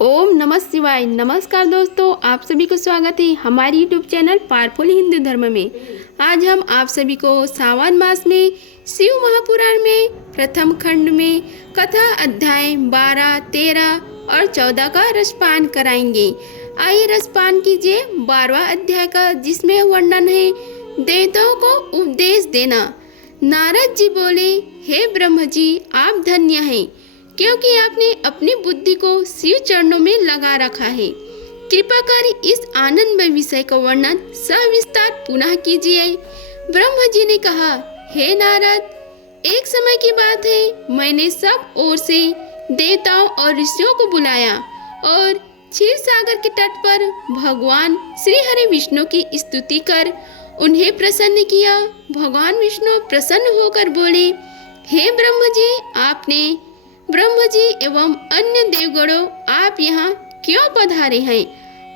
ओम नमः शिवाय। नमस्कार दोस्तों, आप सभी को स्वागत है हमारे यूट्यूब चैनल पावरफुल हिंदू धर्म में। आज हम आप सभी को सावन मास में शिव महापुराण में प्रथम खंड में कथा अध्याय 12, 13 और 14 का रसपान कराएंगे। आइए रसपान कीजिए 12वां अध्याय का, जिसमें वर्णन है देवताओं को उपदेश देना। नारद जी बोले, हे ब्रह्म जी, आप धन्य हैं, क्योंकि आपने अपनी बुद्धि को शिव चरणों में लगा रखा है। कृपा कर इस आनंदमय विषय का वर्णन सविस्तार पुनः कीजिए। ब्रह्मा जी ने कहा, हे नारद, एक समय की बात है, मैंने सब ओर से देवताओं और ऋषियों को बुलाया और क्षीर सागर के तट पर भगवान श्री हरि विष्णु की स्तुति कर उन्हें प्रसन्न किया। भगवान विष्णु प्रसन्न होकर बोले, हे ब्रह्म जी एवं अन्य देवगणों, आप यहाँ क्यों पधारे हैं?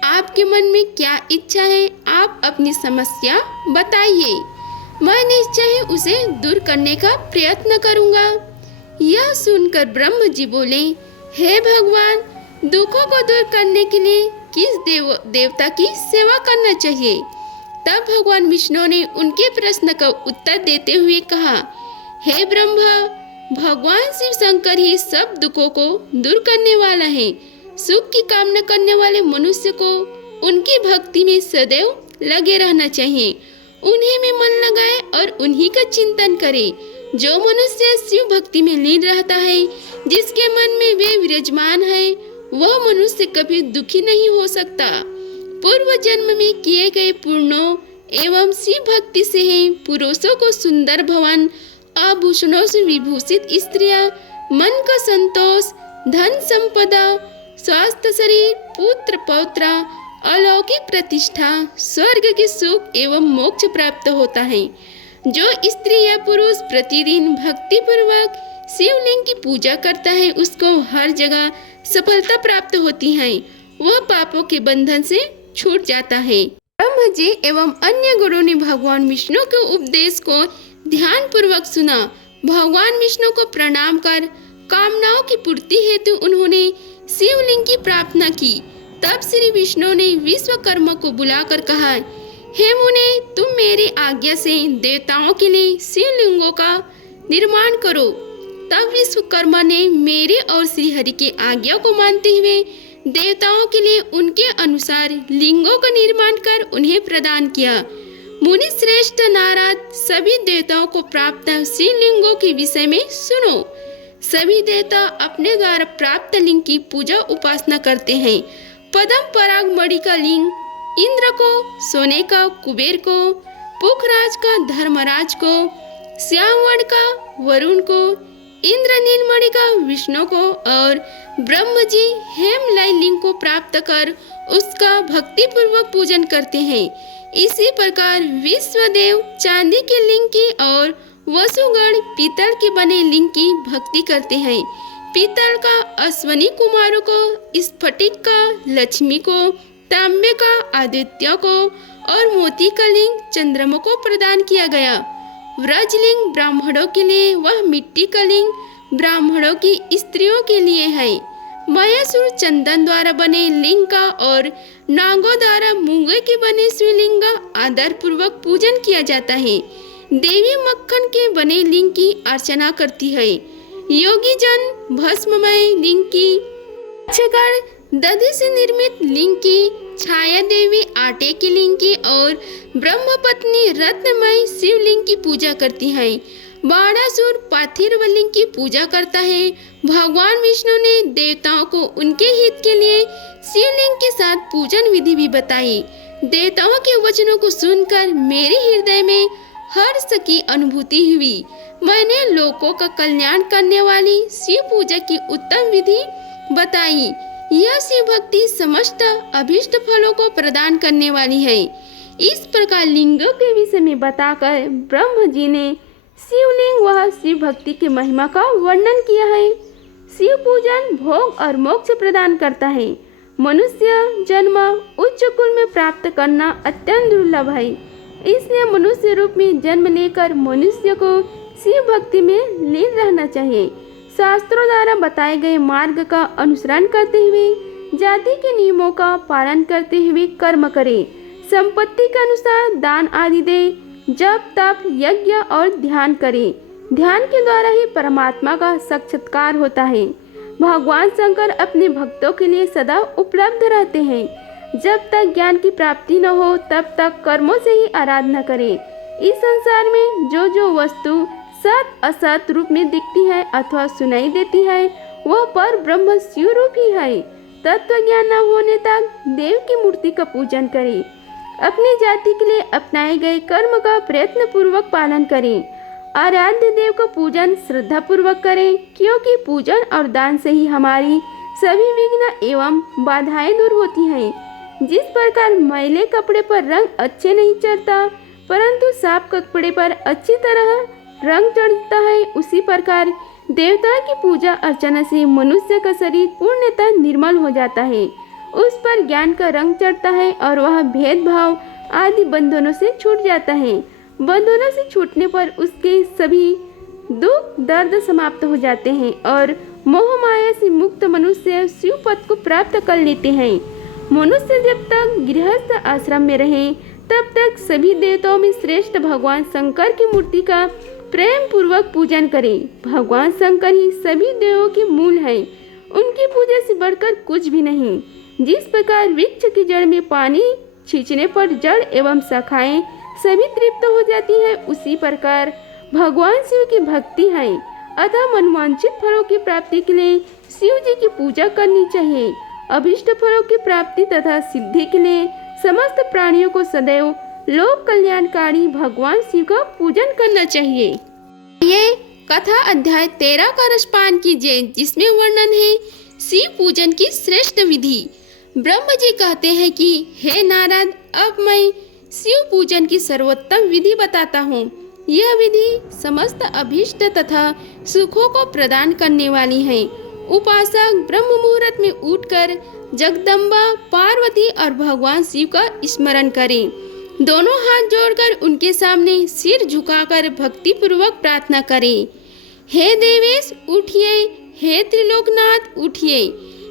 आपके मन में क्या इच्छा है? आप अपनी समस्या बताइए, मैं निश्चय उसे दूर करने का प्रयत्न करूँगा। यह सुनकर ब्रह्म जी बोले, हे भगवान, दुखों को दूर करने के लिए किस देवता की सेवा करना चाहिए? तब भगवान विष्णु ने उनके प्रश्न का उत्तर देते हुए कहा, हे ब्रह्मा, भगवान शिव शंकर ही सब दुखों को दूर करने वाला है। सुख की कामना करने वाले मनुष्य को उनकी भक्ति में सदैव लगे रहना चाहिए। उन्हीं में मन लगाए और उन्हीं का चिंतन करे। जो मनुष्य शिव भक्ति में लीन रहता है, जिसके मन में वे विराजमान है, वह मनुष्य कभी दुखी नहीं हो सकता। पूर्व जन्म में किए गए पुण्यों एवं शिव भक्ति से ही पुरुषों को सुंदर भवन, आभूषणों से विभूषित स्त्रियां, मन का संतोष, धन संपदा, स्वास्थ्य शरीर, पुत्र पौत्र, अलौकिक प्रतिष्ठा, स्वर्ग के सुख एवं मोक्ष प्राप्त होता है। जो स्त्री या पुरुष प्रतिदिन भक्ति पूर्वक शिवलिंग की पूजा करता है, उसको हर जगह सफलता प्राप्त होती है। वह पापों के बंधन से छूट जाता है। ब्रह्मा जी एवं अन्य गुरुओं ने भगवान विष्णु के उपदेश को ध्यान पूर्वक सुना। भगवान विष्णु को प्रणाम कर कामनाओं की पूर्ति हेतु उन्होंने शिवलिंग की प्रार्थना की। तब श्री विष्णु ने विश्वकर्मा को बुलाकर कहा, हे मुने, तुम मेरी आज्ञा से देवताओं के लिए शिवलिंगों का निर्माण करो। तब विश्वकर्मा ने मेरे और श्री हरि की आज्ञा को मानते हुए देवताओं के लिए उनके अनुसार लिंगों का निर्माण कर उन्हें प्रदान किया। मुनि श्रेष्ठ नारद, सभी देवताओं को प्राप्त शिवलिंगों के विषय में सुनो। सभी देवता अपने द्वारा प्राप्त लिंग की पूजा उपासना करते हैं। पद्म पराग मणि का लिंग इंद्र को, सोने का कुबेर को, पुखराज का धर्मराज को, श्यामवर्ण का वरुण को, इंद्र नीलमणि का विष्णु को और ब्रह्म जी हेमलय लिंग को प्राप्त कर उसका भक्ति पूर्वक पूजन करते हैं। इसी प्रकार विश्वदेव चांदी के लिंग की और वसुगण पीतल के बने लिंग की भक्ति करते हैं। पीतल का अश्वनी कुमारों को, स्फटिक का लक्ष्मी को, तांबे का आदित्य को और मोती का लिंग चंद्रमा को प्रदान किया गया। व्रजलिंग ब्राह्मणों के लिए, वह मिट्टी का लिंग ब्राह्मणों की स्त्रियों के लिए है। मयासुर चंदन द्वारा बने लिंग का और नागों द्वारा मूंगे के बने शिवलिंग का आदर पूर्वक पूजन किया जाता है। देवी मक्खन के बने लिंग की अर्चना करती है। योगी जन भस्ममय लिंग की, दधि से निर्मित लिंग की, छाया देवी आटे की लिंग की और ब्रह्मपत्नी रत्नमय शिवलिंग की पूजा करती है। बाणासुर पार्थिव लिंग की पूजा करता है। भगवान विष्णु ने देवताओं को उनके हित के लिए शिवलिंग के साथ पूजन विधि भी बताई। देवताओं के वचनों को सुनकर मेरे हृदय में हर्ष की अनुभूति हुई। मैंने लोगों का कल्याण करने वाली शिव पूजा की उत्तम विधि बताई। यह शिव भक्ति समस्त अभीष्ट फलों को प्रदान करने वाली है। इस प्रकार लिंगों के विषय में बताकर ब्रह्म जी ने शिवलिंग व शिव भक्ति की महिमा का वर्णन किया है। शिव पूजन भोग और मोक्ष प्रदान करता है। मनुष्य जन्म उच्च कुल में प्राप्त करना अत्यंत दुर्लभ है। इसलिए मनुष्य रूप में जन्म लेकर मनुष्य को शिव भक्ति में लीन रहना चाहिए। शास्त्रों द्वारा बताए गए मार्ग का अनुसरण करते हुए जाति के नियमों का पालन करते हुए कर्म करे, संपत्ति के अनुसार दान आदि दे, जप तप यज्ञ और ध्यान करे। ध्यान के द्वारा ही परमात्मा का साक्षात्कार होता है। भगवान शंकर अपने भक्तों के लिए सदा उपलब्ध रहते हैं। जब तक ज्ञान की प्राप्ति न हो तब तक कर्मों से ही आराधना करें। इस संसार में जो वस्तु सत असत रूप में दिखती है अथवा सुनाई देती है वह पर ब्रह्म शिव रूप ही है। तत्व ज्ञान न होने तक देव की मूर्ति का पूजन करें। अपनी जाति के लिए अपनाए गए कर्म का प्रयत्न पूर्वक पालन करें। आराध्य देव का पूजन श्रद्धा पूर्वक करें, क्योंकि पूजन और दान से ही हमारी सभी विघ्न एवं बाधाएं दूर होती हैं। जिस प्रकार मैले कपड़े पर रंग अच्छे नहीं चढ़ता परंतु साफ कपड़े पर अच्छी तरह रंग चढ़ता है, उसी प्रकार देवता की पूजा अर्चना से मनुष्य का शरीर पूर्णतः निर्मल हो जाता है। उस पर ज्ञान का रंग चढ़ता है और वह भेदभाव आदि बंधनों से छूट जाता है। बंधनों से छूटने पर उसके सभी दुख दर्द समाप्त हो जाते हैं और मोह माया से मुक्त मनुष्य शिव पद को प्राप्त कर लेते हैं। मनुष्य जब तक गृहस्थ आश्रम में रहे तब तक सभी देवताओं में श्रेष्ठ भगवान शंकर की मूर्ति का प्रेम पूर्वक पूजन करें। भगवान शंकर ही सभी देवों के मूल हैं। उनकी पूजा से बढ़कर कुछ भी नहीं। जिस प्रकार वृक्ष की जड़ में पानी छींचने पर जड़ एवं शाखाएं सभी तृप्त हो जाती है, उसी प्रकार भगवान शिव की भक्ति है। अतः मनवांछित फलों की प्राप्ति के लिए शिव जी की पूजा करनी चाहिए। अभिष्ट फलों की प्राप्ति तथा सिद्धि के लिए समस्त प्राणियों को सदैव लोक कल्याणकारी भगवान शिव का पूजन करना चाहिए। ये कथा अध्याय 13 का रसपान कीजिए, जिसमें वर्णन है शिव पूजन की श्रेष्ठ विधि। ब्रह्म जी कहते हैं कि हे नारद, अब मैं शिव पूजन की सर्वोत्तम विधि बताता हूँ। यह विधि समस्त अभीष्ट तथा सुखों को प्रदान करने वाली है। उपासक ब्रह्म मुहूर्त में उठकर जगदम्बा पार्वती और भगवान शिव का स्मरण करें। दोनों हाथ जोड़कर उनके सामने सिर झुकाकर भक्ति पूर्वक प्रार्थना करें। हे देवेश उठिए, हे त्रिलोकनाथ उठिए,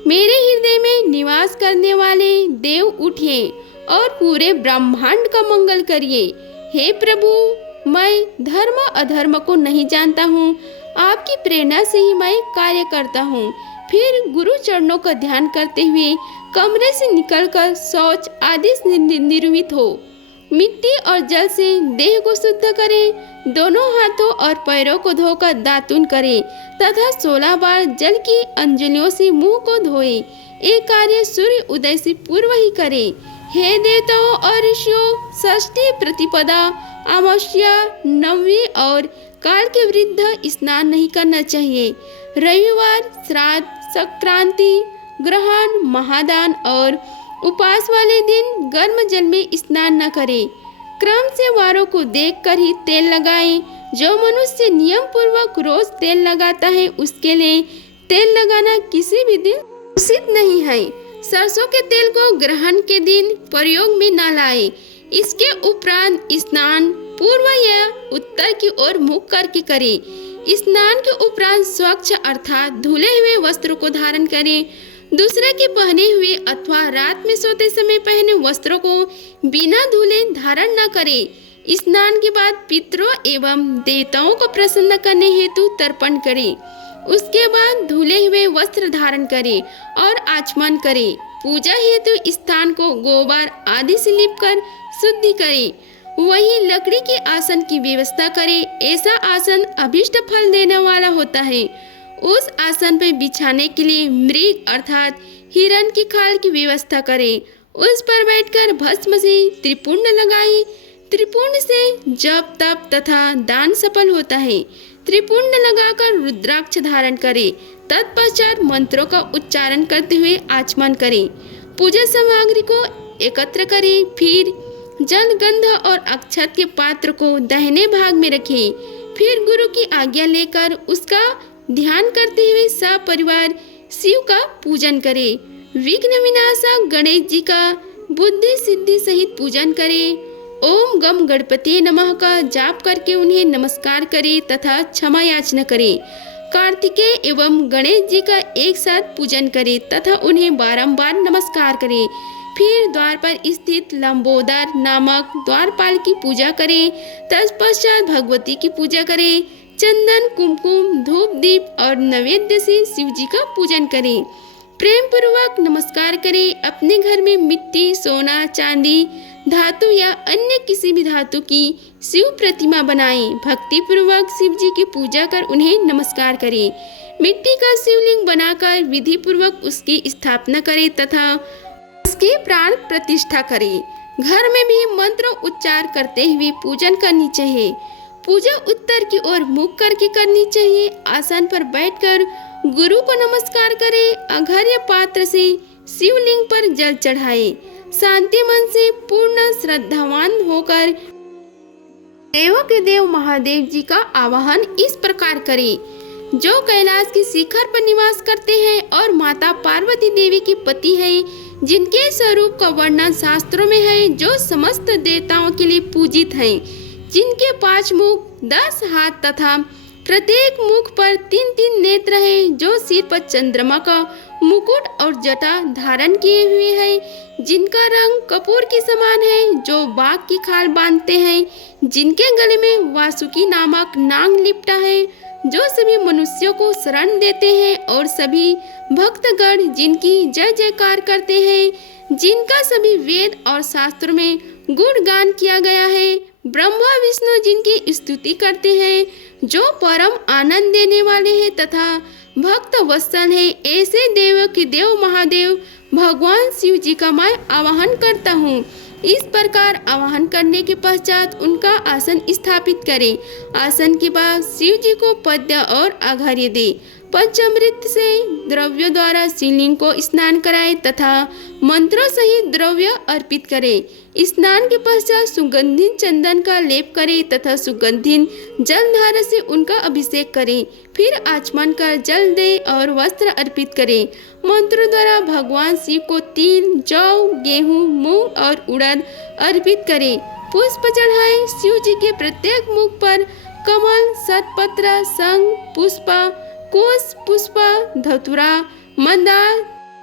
मेरे हृदय में निवास करने वाले देव उठिए और पूरे ब्रह्मांड का मंगल करिए। हे प्रभु, मैं धर्म अधर्म को नहीं जानता हूँ, आपकी प्रेरणा से ही मैं कार्य करता हूँ। फिर गुरु चरणों का ध्यान करते हुए कमरे से निकलकर शौच आदि से निर्मित हो। मिट्टी और जल से देह को शुद्ध करें। दोनों हाथों और पैरों को धोकर दातुन करें तथा 16 बार जल की अंजलियों से मुंह को धोए। एक कार्य सूर्य उदय से पूर्व ही करें। हे देवताओं और ऋषियों, षष्ठी प्रतिपदा, अमावस्या, नवमी और काल के वृद्ध स्नान नहीं करना चाहिए। रविवार, श्राद्ध, संक्रांति, ग्रहण, महादान और उपवास वाले दिन गर्म जल में स्नान न करें। क्रम से वारों को देखकर ही तेल लगाएं। जो मनुष्य नियम पूर्वक रोज तेल लगाता है उसके लिए तेल लगाना किसी भी दिन उचित नहीं है। सरसों के तेल को ग्रहण के दिन प्रयोग में न लाए। इसके उपरांत स्नान पूर्व या उत्तर की ओर मुख करके करें। स्नान के उपरांत स्वच्छ अर्थात धुले हुए वस्त्र को धारण करें। दूसरे के पहने हुए अथवा रात में सोते समय पहने वस्त्रों को बिना धुले धारण न करें। स्नान के बाद पितरों एवं देवताओं को प्रसन्न करने हेतु तर्पण करें। उसके बाद धुले हुए वस्त्र धारण करें और आचमन करें। पूजा हेतु स्थान को गोबर आदि से लीपकर शुद्धि करें। वहीं लकड़ी के आसन की व्यवस्था करें। ऐसा आसन अभिष्ट फल देने वाला होता है। उस आसन पर बिछाने के लिए मृग अर्थात हिरण की खाल की व्यवस्था करें। उस पर बैठकर भस्म से त्रिपुंड लगाएं। त्रिपुंड से जप तप तथा दान सफल होता है। त्रिपुंड लगाकर रुद्राक्ष धारण करें। तत्पश्चात मंत्रों का उच्चारण करते हुए आचमन करें। पूजा सामग्री को एकत्र करें। फिर जल, गंध और अक्षत के पात्र को दाहिने भाग में रखें। फिर गुरु की आज्ञा लेकर उसका ध्यान करते हुए सब परिवार शिव का पूजन करें। विघ्न विनाशक गणेश जी का बुद्धि सिद्धि सहित पूजन करें। ओम गम गणपति नमः का जाप करके उन्हें नमस्कार करें तथा क्षमा याचना करें। कार्तिकेय एवं गणेश जी का एक साथ पूजन करें तथा उन्हें बारंबार नमस्कार करें। फिर द्वार पर स्थित लंबोदर नामक द्वारपाल की पूजा करें। तत्पश्चात भगवती की पूजा करें। चंदन, कुमकुम, धूप, दीप और नैवेद्य से शिव जी का पूजन करें। प्रेम पूर्वक नमस्कार करें। अपने घर में मिट्टी, सोना, चांदी, धातु या अन्य किसी भी धातु की शिव प्रतिमा बनाएं। भक्ति पूर्वक शिव जी की पूजा कर उन्हें नमस्कार करें। मिट्टी का शिवलिंग बनाकर विधि पूर्वक उसकी स्थापना करें तथा उसकी प्राण प्रतिष्ठा करें। घर में भी मंत्र उच्चार करते हुए पूजन करनी चाहिए। पूजा उत्तर की ओर मुख करके करनी चाहिए। आसन पर बैठकर गुरु को नमस्कार करें। अघर्य पात्र से शिवलिंग पर जल चढ़ाएं। शांति मन से पूर्ण श्रद्धावान होकर देवों के देव महादेव जी का आवाहन इस प्रकार करें। जो कैलाश के शिखर पर निवास करते हैं और माता पार्वती देवी के पति हैं, जिनके स्वरूप का वर्णन शास्त्रों में है, जो समस्त देवताओं के लिए पूजित हैं, जिनके 5 मुख, 10 हाथ तथा प्रत्येक मुख पर 3-3 नेत्र हैं, जो सिर पर चंद्रमा का मुकुट और जटा धारण किए हुए हैं, जिनका रंग कपूर के समान है, जो बाघ की खाल बांधते हैं, जिनके गले में वासुकी नामक नाग लिपटा है, जो सभी मनुष्यों को शरण देते हैं और सभी भक्तगण जिनकी जय जयकार करते हैं, जिनका सभी वेद और शास्त्रों में गुणगान किया गया है, ब्रह्मा विष्णु जिनकी स्तुति करते हैं, जो परम आनंद देने वाले हैं तथा भक्त वत्सल है, ऐसे देव के देव महादेव भगवान शिव जी का मैं आवाहन करता हूँ। इस प्रकार आवाहन करने के पश्चात उनका आसन स्थापित करें। आसन के बाद शिव जी को पद्य और आघार्य दे। पंचामृत से द्रव्य द्वारा शिवलिंग को स्नान कराएं तथा मंत्रों सहित द्रव्य अर्पित करें। स्नान के पश्चात सुगंधित चंदन का लेप करें तथा सुगंधित जलधारा से उनका अभिषेक करें। फिर आचमन कर जल दे और वस्त्र अर्पित करें। मंत्रों द्वारा भगवान शिव को तिल, जौ, गेहूं, मूंग और उड़द अर्पित करें। पुष्प चढ़ाएं। शिव जी के प्रत्येक मुख पर कमल, सतपत्र, शंख, पुष्प, कुश पुष्प, धतूरा, मंदार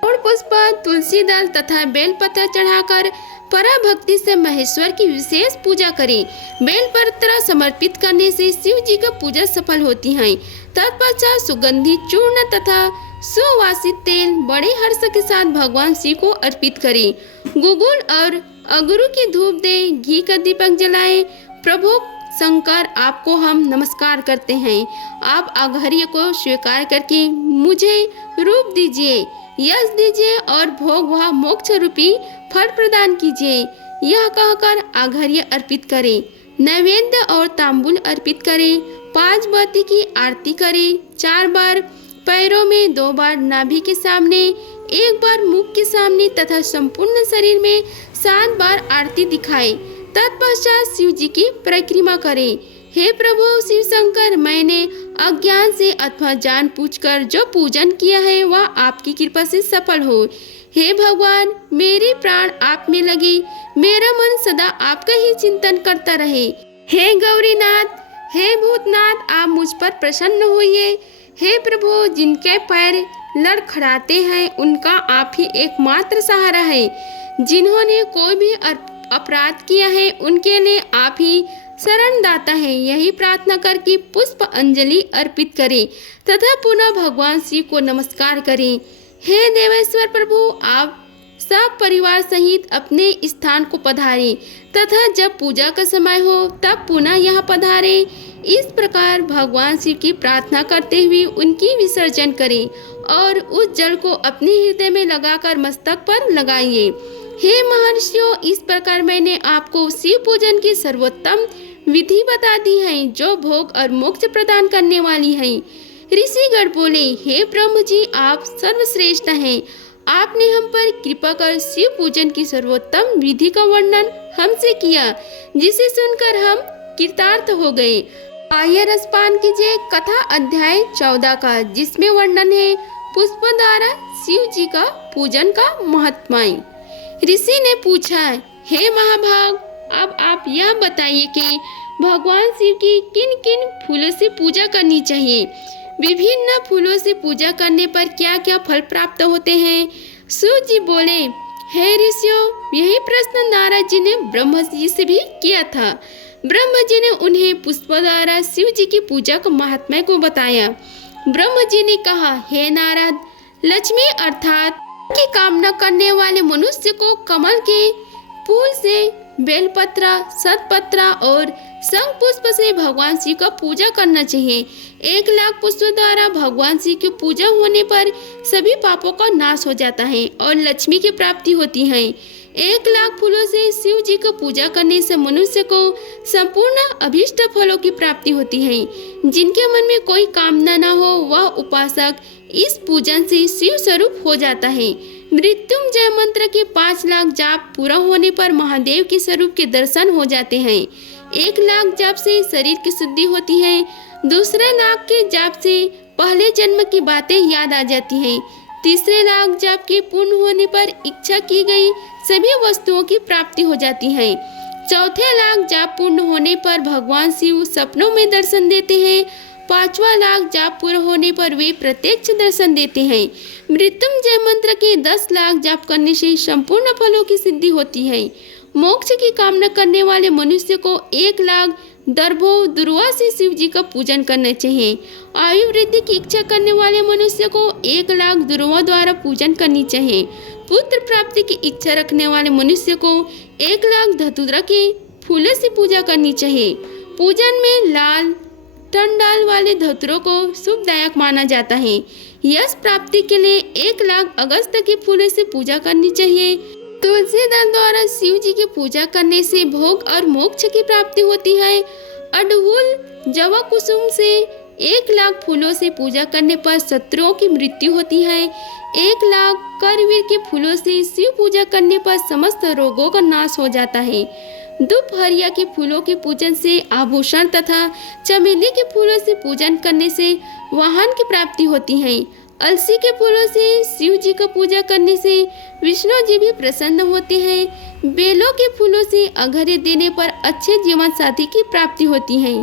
और पुष्प, तुलसी दल तथा बेलपत्र चढ़ाकर पराभक्ति से महेश्वर की विशेष पूजा करें। बेलपत्र समर्पित करने से शिव जी का पूजा सफल होती है। तत्पश्चात सुगंधित चूर्ण तथा सुवासित तेल बड़े हर्ष के साथ भगवान शिव को अर्पित करें। गुगुल और अगरू की धूप दे, घी का दीपक जलाएं। प्रभु शंकर, आपको हम नमस्कार करते हैं। आप आघार्य को स्वीकार करके मुझे रूप दीजिए, यश दीजिए और भोग व मोक्ष रूपी फल प्रदान कीजिए। यह कहकर आघार्य अर्पित करें। नैवेद्य और तांबूल अर्पित करें। 5 बाती की आरती करें। 4 बार पैरों में, 2 बार नाभि के सामने, 1 बार मुख के सामने तथा संपूर्ण शरीर में 7 बार आरती दिखाएं। तत्पश्चात शिव जी की परिक्रमा करें। हे प्रभु शिव शंकर, मैंने अज्ञान से अथवा जानबूझकर जो पूजन किया है वह आपकी कृपा से सफल हो। हे भगवान, मेरी प्राण आप में लगी, मेरा मन सदा आपका ही चिंतन करता रहे। हे गौरीनाथ, हे भूतनाथ, आप मुझ पर प्रसन्न होइए। हे प्रभु, जिनके पैर लड़खड़ाते हैं उनका आप ही एकमात्र सहारा है। जिन्होंने कोई भी अपराध किया है उनके लिए आप ही शरण दाता है। यही प्रार्थना करके पुष्प अंजलि अर्पित करें तथा पुनः भगवान शिव को नमस्कार करें। हे देवेश्वर प्रभु, आप सब परिवार सहित अपने स्थान को पधारें तथा जब पूजा का समय हो तब पुनः यहाँ पधारें। इस प्रकार भगवान शिव की प्रार्थना करते हुए उनकी विसर्जन करें और उस जल को अपने हृदय में लगाकर मस्तक पर लगाइए। हे महर्षियों, इस प्रकार मैंने आपको शिव पूजन की सर्वोत्तम विधि बता दी है जो भोग और मोक्ष प्रदान करने वाली है। ऋषिगण बोले, हे ब्रह्म जी, आप सर्वश्रेष्ठ हैं। आपने हम पर कृपा कर शिव पूजन की सर्वोत्तम विधि का वर्णन हमसे किया, जिसे सुनकर हम कृतार्थ हो गए। आइए रसपान कीजिए कथा अध्याय 14 का, जिसमें वर्णन है पुष्प द्वारा शिव जी का पूजन का महात्म्य। ऋषि ने पूछा, हे महाभाग, अब आप यह बताइए कि भगवान शिव की किन किन फूलों से पूजा करनी चाहिए। विभिन्न फूलों से पूजा करने पर क्या क्या फल प्राप्त होते हैं? शिव जी बोले, हे ऋषियों, यही प्रश्न नारद जी ने ब्रह्मा जी से भी किया था। ब्रह्मा जी ने उन्हें पुष्प द्वारा शिव जी की पूजा का महात्म्य को बताया। ब्रह्मा जी ने कहा, हे नारद, लक्ष्मी अर्थात की कामना करने वाले मनुष्य को कमल के फूल से, बेलपत्र, सतपत्र और शंख पुष्प से भगवान शिव का पूजा करना चाहिए। 1,00,000 पुष्प द्वारा भगवान शिव की पूजा होने पर सभी पापों का नाश हो जाता है और लक्ष्मी की प्राप्ति होती है। 1,00,000 फूलों से शिव जी को पूजा करने से मनुष्य को संपूर्ण अभीष्ट फलों की प्राप्ति होती है। जिनके मन में कोई कामना न हो वह उपासक इस पूजन से शिव स्वरूप हो जाता है। मृत्युंजय मंत्र के 5,00,000 जाप पूरा होने पर महादेव के स्वरूप के दर्शन हो जाते हैं। 1,00,000 जाप से शरीर की शुद्धि होती है। दूसरे लाख के जाप से पहले जन्म की बातें याद आ जाती हैं। तीसरे लाख जाप के पूर्ण होने पर इच्छा की गई सभी वस्तुओं की प्राप्ति हो जाती है। चौथे लाख जाप पूर्ण होने पर भगवान शिव सपनों में दर्शन देते हैं। 5वां लाख जाप पूरा होने पर वे प्रत्यक्ष दर्शन देते हैं। मृत्युंजय मंत्र के 10,00,000 जाप करने से संपूर्ण फलों की सिद्धि होती है। मोक्ष की कामना करने वाले मनुष्य को 1,00,000 दर्भों दुर्वा से शिव जी का पूजन करना चाहिए। आयु वृद्धि की इच्छा करने वाले मनुष्य को 1,00,000 दुर्वा द्वारा पूजन करनी चाहिए। पुत्र प्राप्ति की इच्छा रखने वाले मनुष्य को 1,00,000 धतूरा के फूलों से पूजा करनी चाहिए। पूजन में लाल टंडाल वाले धतूरों को शुभदायक माना जाता है। यश प्राप्ति के लिए 1,00,000 अगस्त के फूलों से पूजा करनी चाहिए। तुलसी दल द्वारा शिव जी की पूजा करने से भोग और मोक्ष की प्राप्ति होती है। अड़हुल जवा कुसुम से 1,00,000 फूलों से पूजा करने पर शत्रुओं की मृत्यु होती है। 1,00,000 करवीर के फूलों से शिव पूजा करने पर समस्त रोगों का नाश हो जाता है। दुपहरिया के फूलों के पूजन से आभूषण तथा चमेली के फूलों से पूजन करने से वाहन की प्राप्ति होती है। अलसी के फूलों से शिव जी का पूजा करने से विष्णु जी भी प्रसन्न होते हैं। बेलों के फूलों से अर्घ्य देने पर अच्छे जीवन साथी की प्राप्ति होती है।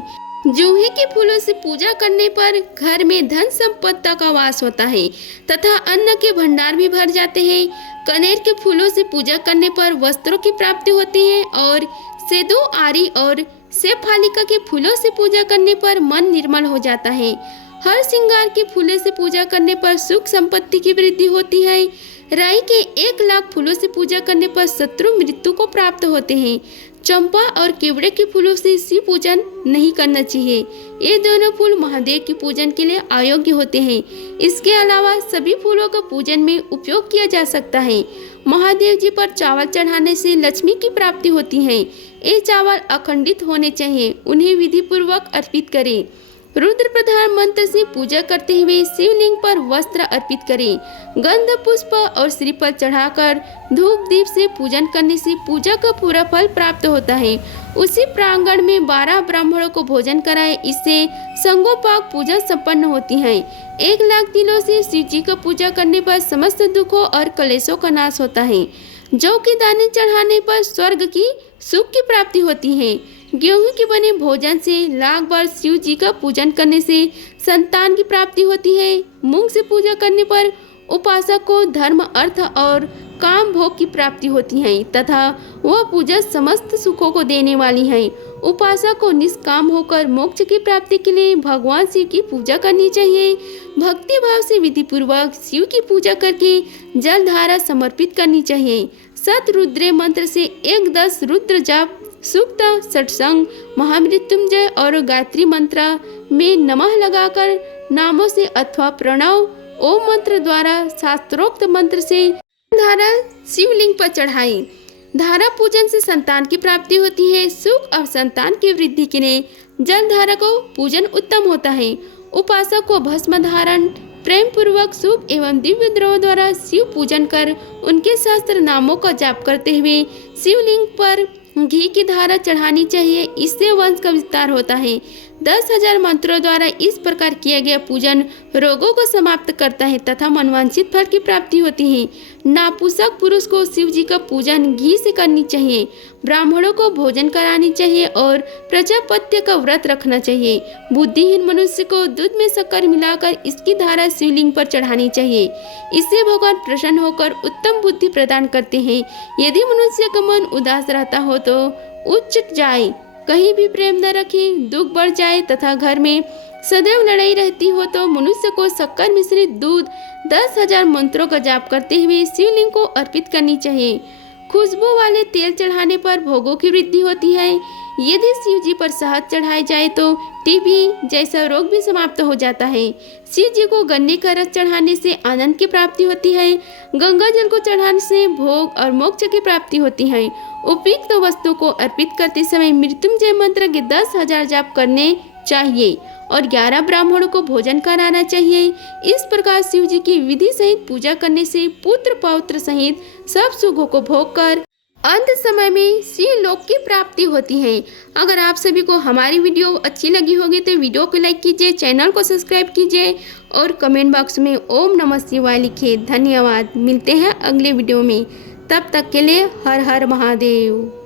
जूही के फूलों से पूजा करने पर घर में धन संपत्ति का वास होता है तथा अन्न के भंडार भी भर जाते हैं। कनेर के फूलों से पूजा करने पर वस्त्रों की प्राप्ति होती है और सेदू, आरी और सेफालिका के फूलों से पूजा करने पर मन निर्मल हो जाता है। हर श्रृंगार के फूलों से पूजा करने पर सुख संपत्ति की वृद्धि होती है। राई के 1,00,000 फूलों से पूजा करने पर शत्रु मृत्यु को प्राप्त होते हैं। चंपा और केवड़े के फूलों से शिव पूजन नहीं करना चाहिए। ये दोनों फूल महादेव के पूजन के लिए अयोग्य होते हैं। इसके अलावा सभी फूलों का पूजन में उपयोग किया जा सकता है। महादेव जी पर चावल चढ़ाने से लक्ष्मी की प्राप्ति होती है। ये चावल अखंडित होने चाहिए। उन्हें विधि पूर्वक अर्पित करें। रुद्र प्रधान मंत्र से पूजा करते हुए शिवलिंग पर वस्त्र अर्पित करें। गंध पुष्प और श्रीफल चढ़ाकर धूप दीप से पूजन करने से पूजा का पूरा फल प्राप्त होता है। उसी प्रांगण में 12 ब्राह्मणों को भोजन कराए। इससे संगोपाक पूजा संपन्न होती है। 1,00,000 तिलों से शिव जी का पूजा करने पर समस्त दुखों और कलेशों का नाश होता है। जौ के दाने चढ़ाने पर स्वर्ग की सुख की प्राप्ति होती है। गेहूं के बने भोजन से 1,00,000 बार शिव जी का पूजन करने से संतान की प्राप्ति होती है। मूंग से पूजा करने पर उपासक को धर्म, अर्थ और काम भोग की प्राप्ति होती है तथा वह पूजा समस्त सुखों को देने वाली है। उपासक को निष्काम होकर मोक्ष की प्राप्ति के लिए भगवान शिव की पूजा करनी चाहिए। भक्ति भाव से विधि पूर्वक शिव की पूजा करके जल धारा समर्पित करनी चाहिए। सत रुद्रे मंत्र से 110 रुद्र जाप, सूक्त, सत्संग, महामृत्युंजय और गायत्री मंत्र में नमः लगाकर नामों से अथवा प्रणव ओम मंत्र द्वारा शास्त्रोक्त मंत्र से धारा शिवलिंग पर चढ़ाई। धारा पूजन से संतान की प्राप्ति होती है। सुख और संतान की वृद्धि के लिए जल धारा को पूजन उत्तम होता है। उपासक को भस्म धारण प्रेम पूर्वक शुभ एवं दिव्य द्रव द्वारा शिव पूजन कर उनके शास्त्र नामों का जाप करते हुए शिवलिंग पर घी की धारा चढ़ानी चाहिए। इससे वंश का विस्तार होता है। 10,000 मंत्रों द्वारा इस प्रकार किया गया पूजन रोगों को समाप्त करता है तथा मनवांछित फल की प्राप्ति होती है। नापुंसक पुरुष को शिव जी का पूजन घी से करनी चाहिए, ब्राह्मणों को भोजन करानी चाहिए और प्रजापत्य का व्रत रखना चाहिए। बुद्धिहीन मनुष्य को दूध में शक्कर मिलाकर इसकी धारा शिवलिंग पर चढ़ानी चाहिए। इससे भगवान प्रसन्न होकर उत्तम बुद्धि प्रदान करते हैं। यदि मनुष्य का मन उदास रहता हो तो उच्च जाए, कहीं भी प्रेम न रखे, दुख बढ़ जाए तथा घर में सदैव लड़ाई रहती हो तो मनुष्य को शक्कर मिश्रित दूध 10,000 मंत्रों का जाप करते हुए शिवलिंग को अर्पित करनी चाहिए। खुशबू वाले तेल चढ़ाने पर भोगों की वृद्धि होती है। यदि शिव जी पर शहद चढ़ाई जाए तो टीबी जैसा रोग भी समाप्त हो जाता है। शिव जी को गन्ने का रस चढ़ाने से आनंद की प्राप्ति होती है। गंगा जल को चढ़ाने से भोग और मोक्ष की प्राप्ति होती है। उपयुक्त वस्तु को अर्पित करते समय मृत्युंजय मंत्र के 10,000 जाप करने चाहिए और 11 ब्राह्मणों को भोजन कराना चाहिए। इस प्रकार शिव जी की विधि सहित पूजा करने से पुत्र पौत्र सहित सब सुखों को भोग कर अंत समय में शिव लोक की प्राप्ति होती है। अगर आप सभी को हमारी वीडियो अच्छी लगी होगी तो वीडियो को लाइक कीजिए, चैनल को सब्सक्राइब कीजिए और कमेंट बॉक्स में ओम नमः शिवाय लिखिए। धन्यवाद। मिलते हैं अगले वीडियो में, तब तक के लिए हर हर महादेव।